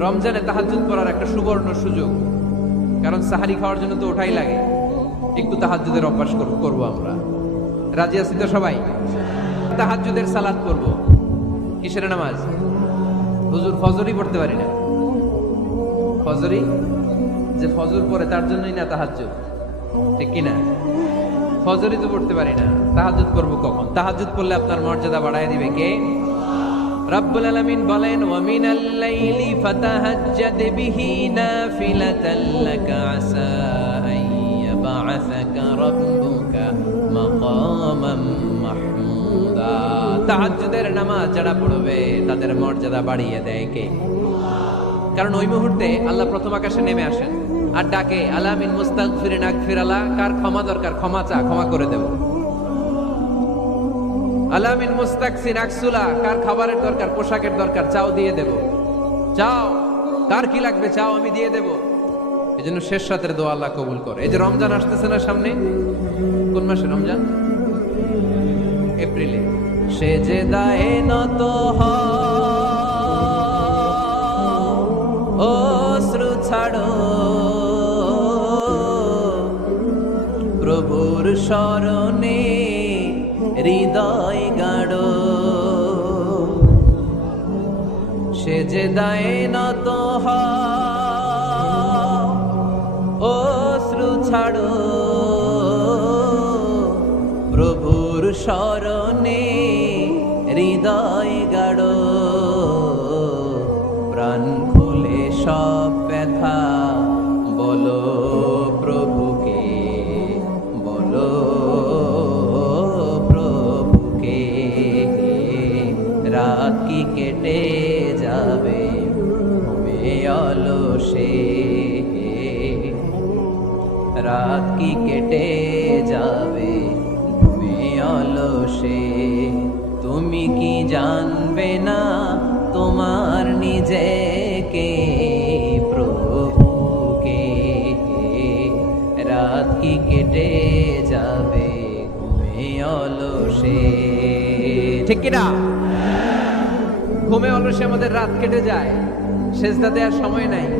রমজানে তাহাজ্জুদ পড়ার একটা সুবর্ণ সুযোগ। কারণ সাহারি খাওয়ার জন্য তো ওঠাই লাগে। একটু তাহাজ্জুদের অভ্যাস করব আমরা। রাজি আছি তো সবাই? তাহাজ্জুদের সালাদ করব কিসের নামাজ? হুজুর ফজরই পড়তে পারি না। ফজরই? যে ফজর পড়ে তার জন্যই না তাহাজ্জুদ। ঠিক কিনা ফজরই তো পড়তে পারি না। তাহাজ্জুদ করব কখন? তাহাজ্জুদ পড়লে আপনার মর্যাদা বাড়ায় দিবে কে? রব্বুল আলামিন বলেন নামাজ যারা পড়বে, তাদের মর্যাদা বাড়িয়ে দেয় কে? কারণ ওই মুহূর্তে আল্লাহ প্রথম আকাশে নেমে আসেন আর ডাকে আলামিন মুস্তাগফিরিন আগফিরালা কার ক্ষমা দরকার, ক্ষমা চা, ক্ষমা করে দেব। আলামিন মুস্তাকসিন আকসুলা, কার খাবারের দরকার, পোশাকের দরকার, চাও দিয়ে দেব। চাও, কার কি লাগবে চাও আমি দিয়ে দেব। এই জন্য শেষ রাতের দোয়া আল্লাহ কবুল করে। এই যে রমজান আসতেছে না সামনে? কোন মাসে রমজান? এপ্রিলে। সে যে দায়ে নত অশ্রু ছাড়ো। প্রভুর স্মরণে হৃদয় গাড়ো সে যে দায় নত শ্রু ছাড়ো। প্রভুর স্মরণে হৃদয় গাড়ো রাত কি কেটে যাবে? ঘুমে অলসে। তুমি কি জানবে না তোমার নিজেকে, প্রভুকে? রাত কি কেটে যাবে? ঘুমে অলসে। ঠিক কিনা? ঘুমে অলসে আমাদের রাত কেটে যায়। সেজদা দেওয়ার সময় নাই।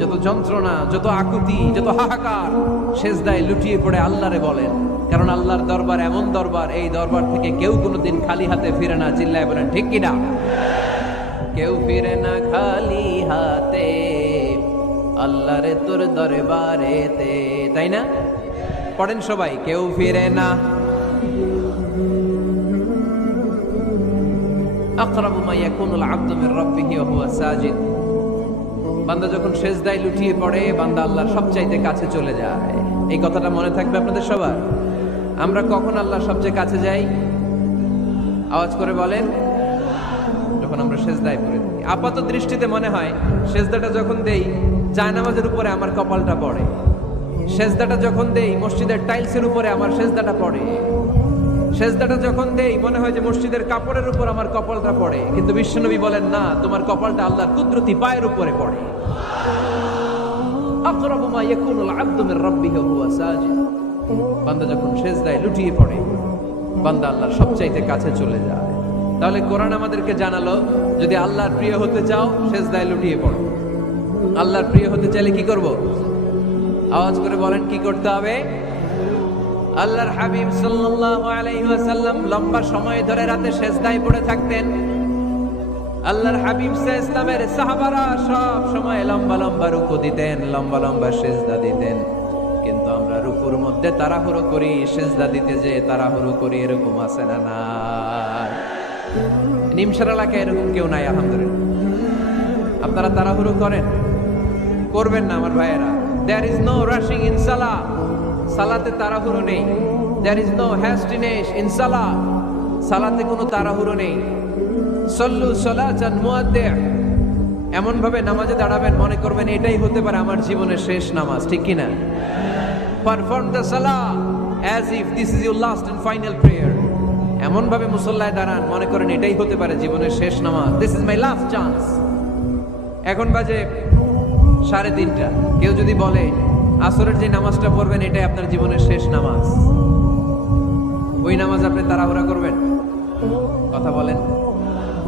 যত যন্ত্রণা, যত আকুতি, যত হাহাকার সেজদায় লুটিয়ে পড়ে আল্লাহরে বলেন। কারণ আল্লাহর দরবার এমন দরবার, এই দরবার থেকে কেউ কোনোদিন খালি হাতে ফিরে না, চিল্লায় বলেন, ঠিক কিনা? কেউ ফিরে না খালি হাতে, আল্লাহরে তোর দরবারেতে, তাই না? পড়েন সবাই, কেউ ফিরে না। আকরাবু মা ইয়াকুনুল আবদু মির রাব্বিহি হুয়া সাজিদ। বান্দা যখন সেজদায় লুটিয়ে পড়ে, বান্দা আল্লাহর সবচাইতে কাছে চলে যায়। এই কথাটা মনে থাকবে আপনাদের সবার? আমরা কখন আল্লাহর সবচেয়ে কাছে যাই? আওয়াজ করে বলেন। যখন আমরা সেজদায় পড়ে থাকি। আপাত দৃষ্টিতে মনে হয়, সেজদাটা যখন দেই, জায়নামাজের উপরে আমার কপালটা পড়ে। সেজদাটা যখন দেই, মসজিদের টাইলসের উপরে আমার সেজদাটা পড়ে। সেজদাটা যখন দেই, মনে হয় যে মসজিদের কাপড়ের উপর আমার কপালটা পড়ে। কিন্তু বিশ্বনবী বলেন, না, তোমার কপালটা আল্লাহর কুদরতি পায়ের উপরে পড়ে। আকরাবু মা ইয়াকুনুল আবদু মির রাব্বিহি বান্দা যখন সেজদায় লুটিয়ে পড়ে, বান্দা আল্লাহর সবচাইতে কাছে চলে যায়। তাহলে কোরআন আমাদেরকে জানালো, যদি আল্লাহর প্রিয় হতে চাও, সেজদায় লুটিয়ে পড়ো। আল্লাহর প্রিয় হতে চাইলে কি করব? আওয়াজ করে বলেন, কি করতে হবে? আল্লাহর হাবিব সাল্লাল্লাহু আলাইহি লম্বা সময় ধরে রাতে শেষ সেজদায় পড়ে থাকতেন। আল্লাহর হাবিব ইসলামের সাহাবারা সব সময় লম্বা লম্বা রুকু দিতেন, লম্বা লম্বা সেজদা দিতেন। কিন্তু আমরা রুকুর মধ্যে তাড়াহুড়ো করি, সেজদা দিতে যে তাড়াহুড়ো করি, এরকম আছে না না নিমসার এলাকায় এরকম কেউ নাই, আলহামদুলিল্লাহ। আপনারা তাড়াহুড়ো করেন? করবেন না, আমার ভাইয়েরা। There is no rushing in সালা সালাতে তাড়াহুড়ো নেই। There is no hastiness in সালা সালাতে কোনো তাড়াহুড়ো নেই। সল্লু ভাবে নামাজে দাঁড়াবেন, মনে করবেন এটাই হতে পারে আমার জীবনের শেষ নামাজ, ঠিক কিনা? পারফর্ম দ্য সালা as if this is your last and final prayer এমন ভাবে মুসল্লায় দাঁড়ান, মনে করেন এটাই হতে পারে জীবনের শেষ নামাজ। This is my last chance এখন বাজে সাড়ে তিনটা। কেউ যদি বলে, আসরের যে নামাজটা পড়বেন, এটাই আপনার জীবনের শেষ নামাজ। ওই নামাজ আপনি তাড়াহুড়া করবেন? কথা বলেন।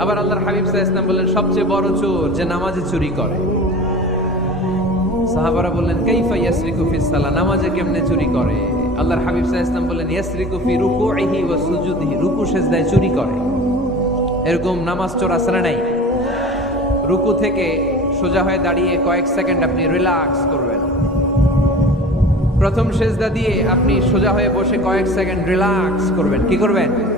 আবার আল্লাহর হাবিব সাহা বললেন, সবচেয়ে বড় চোর যে নামাজে চুরি করে। সাহাবারা বললেন সালা নামাজে কেমনে চুরি করে? আল্লাহর হাবিব সাহা রুকু সেজদায় চুরি করে। এরকম নামাজ চোর আছে নাই? রুকু থেকে সোজা হয়ে দাঁড়িয়ে কয়েক সেকেন্ড আপনি রিল্যাক্স করবেন। প্রথম সেজদা দিয়ে আপনি সোজা হয়ে বসে কয়েক সেকেন্ড রিল্যাক্স করবেন। কি করবেন?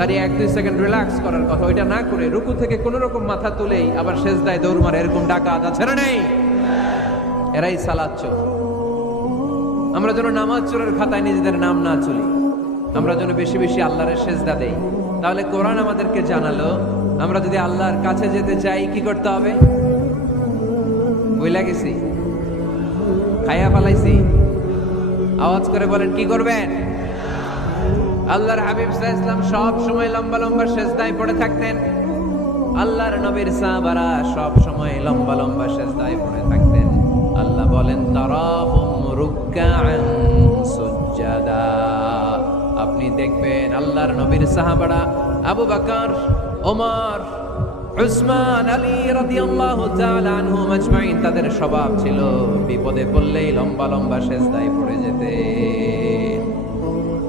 দাঁড়িয়ে এক দুই সেকেন্ড রিল্যাক্স করার কথা। ওইটা না করে রুকু থেকে কোন রকম মাথা তুলেই আবার সেজদায় দৌড় মারে, এরকম ডাকা আছে না নেই। এরাই সালাদ চোর। আমরা যেন নামাজ চোরের খাতায় নিজেদের নাম না চলি, আমরা যেন বেশি বেশি আল্লাহরের সেজদা দেই। তাহলে কোরআন আমাদেরকে জানালো, আমরা যদি আল্লাহর কাছে যেতে চাই, কি করতে হবে? বইলা গেছি। খাইয়া ফালাইছি। আওয়াজ করে বলেন, কি করবেন? আল্লাহর হাবিব সাহা ইসলাম সব সময় লম্বা লম্বা সেজদায় পড়ে থাকতেন। আল্লাহর নবীর সাহাবারা সব সময় লম্বা লম্বা সেজদায় পড়ে থাকতেন। আল্লাহ বলেন, তারাহুম সুজ্জাদা। আপনি দেখবেন আল্লাহর নবীর সাহাবারা আবু বকর, ওমর, উসমান, আলী আনহুম আজমাইন তাদের স্বভাব ছিল বিপদে পড়লেই লম্বা লম্বা সেজদায় পড়ে যেতে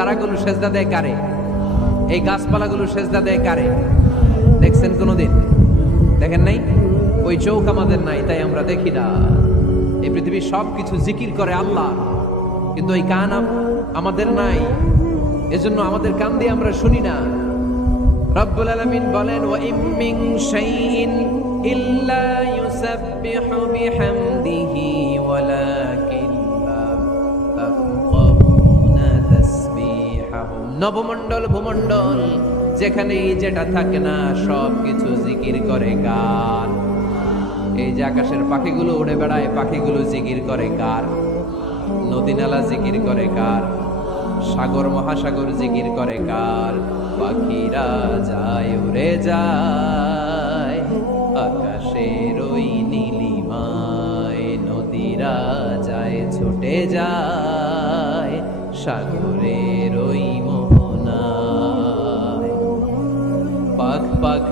তারাগুলো সেজদা দেয় কারে? এই গাছপালাগুলো সেজদা দেয় কারে? দেখছেন কোনোদিন? দেখেন নাই? ওই চৌক আমাদের নাই, তাই আমরা দেখি না। এই পৃথিবীর সব কিছু জিকির করে আল্লাহ। কিন্তু ওই কান আম- আমাদের নাই। এজন্য আমাদের কান দিয়ে আমরা শুনি না। রব্বুল আলামিন বলেন, ওয়া ইম ইল্লা ইউসাব্বিহু বিহামদিহি নবমণ্ডল, ভূমণ্ডল, যেখানেই যেটা থাকে না সব কিছু জিকির করে গান এই যে আকাশের পাখিগুলো উড়ে বেড়ায়, পাখিগুলো জিকির করে কার? নদী নালা জিকির করে কার? সাগর, মহাসাগর জিকির করে কার? পাখিরা যায়, উড়ে যায়, আকাশের ওই নীলিমায়। নদীরা যায়, ছুটে যায় সাগরের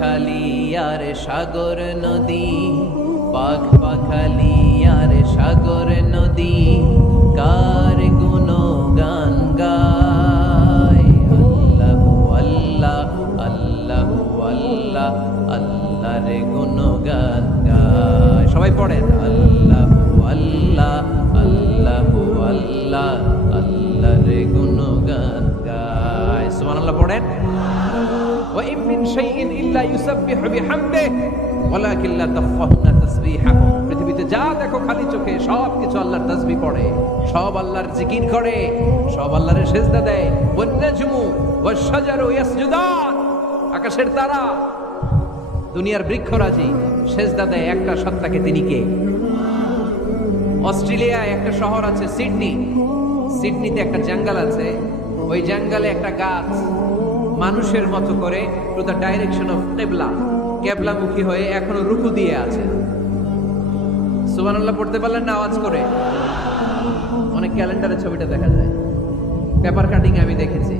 পাখালি আর সাগর নদী পাখ পাখালি আর সাগর নদী কার শাইইন ইল্লা ইউসাব্বিহু বিহামদিহি, ওয়ালাকিন লা তাফকাহুনা তাসবিহাহুম। পৃথিবীতে যা দেখো খালি চোখে, সব কিছু আল্লাহর তাসবিহ পড়ে সব আল্লাহর জিকির করে, সব আল্লাহর সেজদা দেয়। ওয়ান আকাশের তারা। দুনিয়ার বৃক্ষরাজি সেজদা দেয় একটা সত্তাকে তিনি কে? অস্ট্রেলিয়ায় একটা শহর আছে সিডনি। সিডনিতে একটা জঙ্গল আছে। ওই জঙ্গলে একটা গাছ। মানুষের মতো করে টু দ্য ডাইরেকশন অফ কেবলা কেবলামুখী হয়ে এখনও রুকু দিয়ে আছে। সুবহানাল্লাহ, পড়তে পারলেন না আওয়াজ করে? অনেক ক্যালেন্ডারে ছবিটা দেখা যায়। পেপার কাটিং আমি দেখেছি।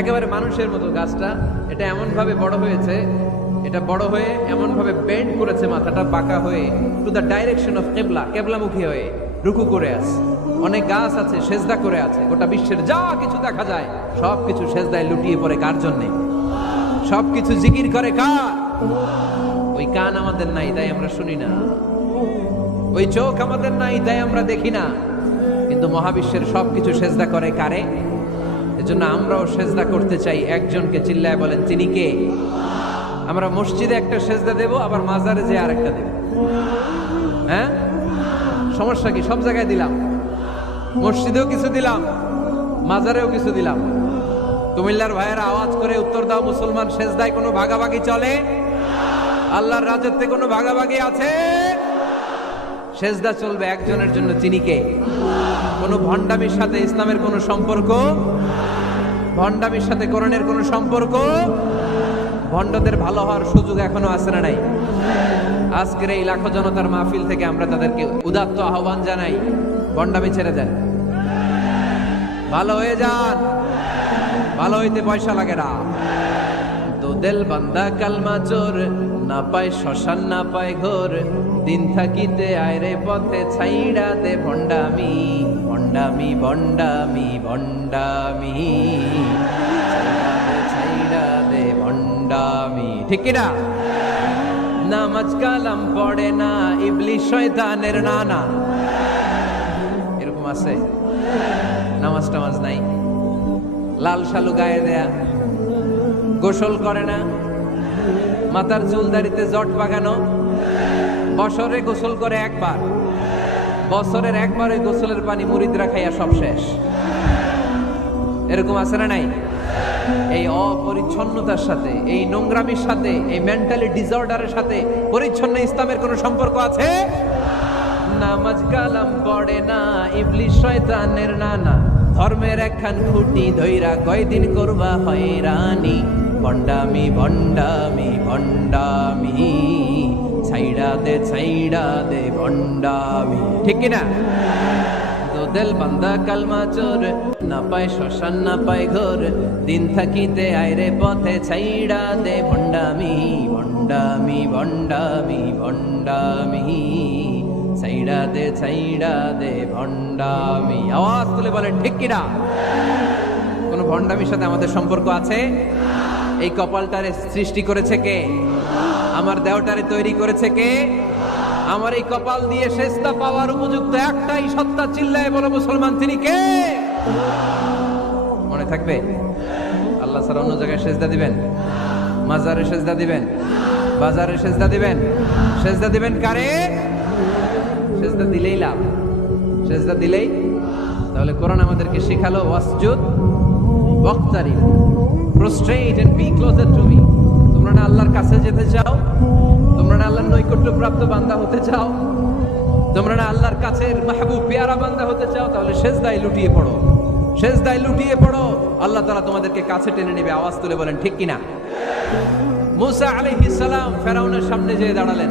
একেবারে মানুষের মতো গাছটা। এটা এমন ভাবে বড় হয়েছে, এটা বড় হয়ে এমন ভাবে বেন্ড করেছে মাথাটা, বাঁকা হয়ে টু দ্য ডাইরেকশন অফ কেবলা কেবলামুখী হয়ে রুকু করে আছে। অনেক গাছ আছে, সেজদা করে আছে। গোটা বিশ্বের যা কিছু দেখা যায় সব কিছু সেজদায় লুটিয়ে পড়ে কার জন্যে? সব কিছু জিকির করে কার? ওই কান আমাদের নাই, তাই আমরা শুনি না। ওই চোখ আমাদের নাই, তাই আমরা দেখি না। কিন্তু মহাবিশ্বের সবকিছু সেজদা করে কারে? এজন্য আমরাও সেজদা করতে চাই। একজনকে চিল্লায় বলেন, তিনি কে? আমরা মসজিদে একটা সেজদা দেব, আবার মাজারে যে আরেকটা দেব। হ্যাঁ? সমস্যা কি? সব জায়গায় দিলাম। মসজিদেও কিছু দিলাম, মাজারেও কিছু দিলাম। কুমিল্লার ভাইয়েরা আওয়াজ করে উত্তর দাও, মুসলমান সেজদায় কোনো ভাগাভাগি চলে? আল্লাহর রাজত্বে কোনো ভাগাভাগি আছে? সেজদা চলবে একজনের জন্য তিনি কে? কোনো ভণ্ডামির সাথে ইসলামের কোনো সম্পর্ক? ভণ্ডামির সাথে করণের কোনো সম্পর্ক? ভণ্ডদের ভালো হওয়ার সুযোগ এখনও আছে না নাই? আজকের এই লাখো জনতার মাহফিল থেকে আমরা তাদেরকে উদাত্ত আহ্বান জানাই, ভণ্ডামি ছেড়ে দেন। ভালো হয়ে যান। ভালো হইতে পয়সা লাগে না। তো দেল বান্দা কালমা চোর, না পায় শ্মশান, না পায় ঘোর। দিন থাকিতে আয়রে পথে ছাইড়া দে ভণ্ডামি ভণ্ডামি ভণ্ডামি ভণ্ডামি। ছাইড়া দে ছাইড়া দে ভণ্ডামি। ঠিক কিনা নামাজ কালাম পড়ে না, ইবলিশ শয়তানের নানা। এরকম আছে? নামাজ টামাজ নাই। লাল শালু গায়ে দেয়া। গোসল করে না। মাথার চুল দাড়িতে জট বাগানো। বছরে গোসল করে একবার। বছরের একবার ওই গোসলের পানি মুরিদরা খাইয়া সব শেষ। এরকম আছে না নাই? এই অপরিচ্ছন্নতার সাথে, এই নোংরামির সাথে, এই মেন্টালি ডিসঅর্ডারের সাথে পরিচ্ছন্ন ইসলামের কোনো সম্পর্ক আছে? নামাজ কালাম পড়ে না ইবলিশ শয়তানের নানা। ধর্মের একখান খুঁটি ধইরা কয়দিন করবা হয়রানি? ভণ্ডামি ভণ্ডামি ভণ্ডামি, ছাইড়া দে ছাইড়া দে, ভণ্ডামি। ঠিক কিনা? তো দেল বান্দা কালমা চোর না পায় শ্মশান, না পায় ঘোর। দিন থাকিতে আইরে পথে ছাইড়া দে, ভণ্ডামি ভণ্ডামি ভণ্ডামি ভণ্ডামি। ছাইড়া দে দে, ভণ্ডামি। আওয়াজ তুলে বলেন, ঠিক কিনা? কোন ভণ্ডামির সাথে আমাদের সম্পর্ক আছে? এই কপালটারে সৃষ্টি করেছে কে? আমার দেহটারে তৈরি করেছে কে? আমার এই কপাল দিয়ে শেষটা পাওয়ার উপযুক্ত একটাই সত্তা চিল্লায় বলো, মুসলমান তিনি কে? মনে থাকবে? আল্লাহ স্যার অন্য জায়গায় সেজদা দিবেন? মাজারে সেজদা দিবেন? বাজারে সেজদা দিবেন? সেজদা দিবেন কারে? সেজদা দিলেই লাভ। সেজদা দিলেই? তাহলে কোরআন আমাদেরকে শেখালো, ওয়াসজুদ ওয়াক্তারি prostrate and be closer to me তোমরা না আল্লাহর কাছে যেতে চাও? তোমরা না আল্লাহর নৈকট্য প্রাপ্ত বান্দা হতে চাও? তোমরা না আল্লাহর কাছে মাহবুব পেয়ারা বান্দা হতে চাও? তাহলে সেজদায় লুটিয়ে পড়ো। সেজদায় লুটিয়ে পড়ো। আল্লাহ তাআলা তোমাদেরকে কাছে টেনে নেবে, আওয়াজ তুলে বলেন, ঠিক কিনা? মুসা আলাইহিস সালাম ফেরাউনের সামনে যেয়ে দাঁড়ালেন।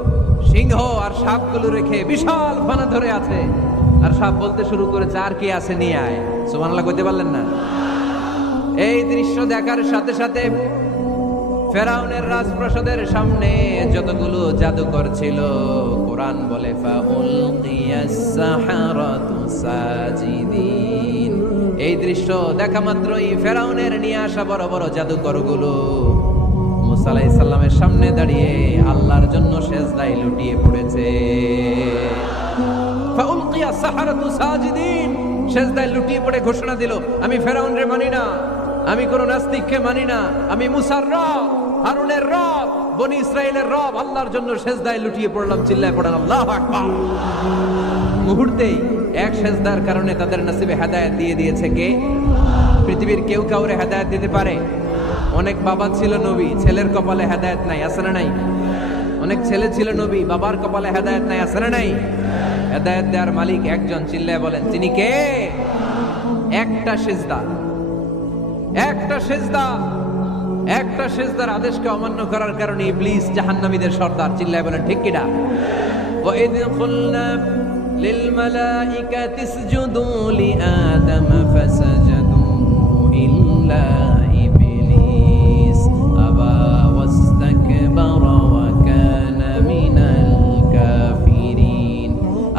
সিংহ আর সাপগুলো রেখে বিশাল ফানা ধরে আছে। আর সাপ বলতে শুরু করেছে, আর কি আছে নিয়ে আয়? সুবহানাল্লাহ কইতে পারলেন না। এই দৃশ্য দেখার সাথে সাথে ফেরাউনের রাজপ্রাসাদের সামনে যতগুলো জাদুকর ছিল, কোরআন বলে এই দৃশ্য দেখা মাত্রই ফেরাউনের নিয়ে আসা বড় বড় জাদুকরগুলো আলাইহিস সামনে দাঁড়িয়ে আল্লাহর জন্য সেজদায় লুটিয়ে পড়েছে। ফাউলকিয়া সেজদায় লুটিয়ে পড়ে ঘোষণা দিল, আমি আমি নাস্তিককে মানি না, আমি মুসার রব, হারুনের রব, বনি রব, আল্লাহর জন্য লুটিয়ে পড়লাম, চিল্লায় মুহূর্তেই এক সেজদার কারণে তাদের নসিবে হেদায়েত দিয়ে দিয়েছে কে? পৃথিবীর কেউ কাউরে হেদায়েত দিতে পারে? অনেক বাবা ছিল নবী ছেলের কপালে হেদায়েত নাই আছে না নাই অনেক ছেলে ছিল নবী বাবার কপালে হেদায়েত নাই আছে না নাই হেদায়েত দেওয়ার মালিক একজন চিল্লায় বলেন তিনি কে একটা সেজদা একটা সেজদা একটা সেজদার আদেশকে অমান্য করার কারণে ইবলিস জাহান্নামীদের সর্দার চিল্লায় বলেন ঠিক কিনা وإذ قلنا للملائكة اسجدوا لآدم فسجدوا إلا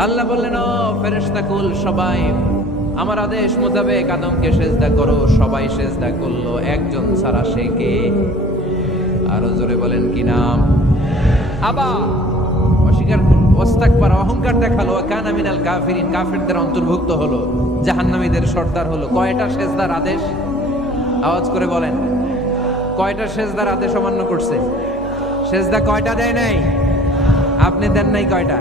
আল্লাহ বললেন, ও ফেরেশতা, কুল সবাই, আমার আদেশ মোতাবেক আদমকে সেজদা করো। সবাই সেজদা করল, একজন ছাড়া সে কে? আরও জোরে বলেন, কি নাম? আবা অস্বীকার অহংকার দেখাল কানা মিনাল কাফিরিন কাফিরদের অন্তর্ভুক্ত হলো, জাহান্নামীদের সর্দার হলো। কয়টা সেজদার আদেশ? আওয়াজ করে বলেন, কয়টা সেজদার আদেশ অমান্য করছে? সেজদা কয়টা দেয় নাই? আপনি দেন নাই কয়টা?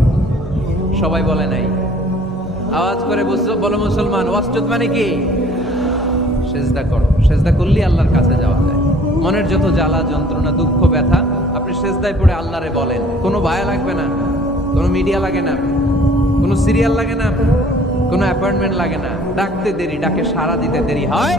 সবাই বলে নাই। আওয়াজ করে বুঝছ বলো মুসলমান, ওয়াসজুদ মানে কি? সেজদা করো। সেজদা করলেই আল্লাহর কাছে যাওয়া যায়। মনের যত জ্বালা, যন্ত্রণা, দুঃখ, ব্যথা, আপনি সেজদায় পড়ে আল্লাহরে বলেন। কোনো ভায়া লাগবে না, কোনো মিডিয়া লাগে না, কোনো সিরিয়াল লাগে না, কোনো অ্যাপয়েন্টমেন্ট লাগে না। ডাকতে দেরি, ডাকে সারা দিতে দেরি হয়।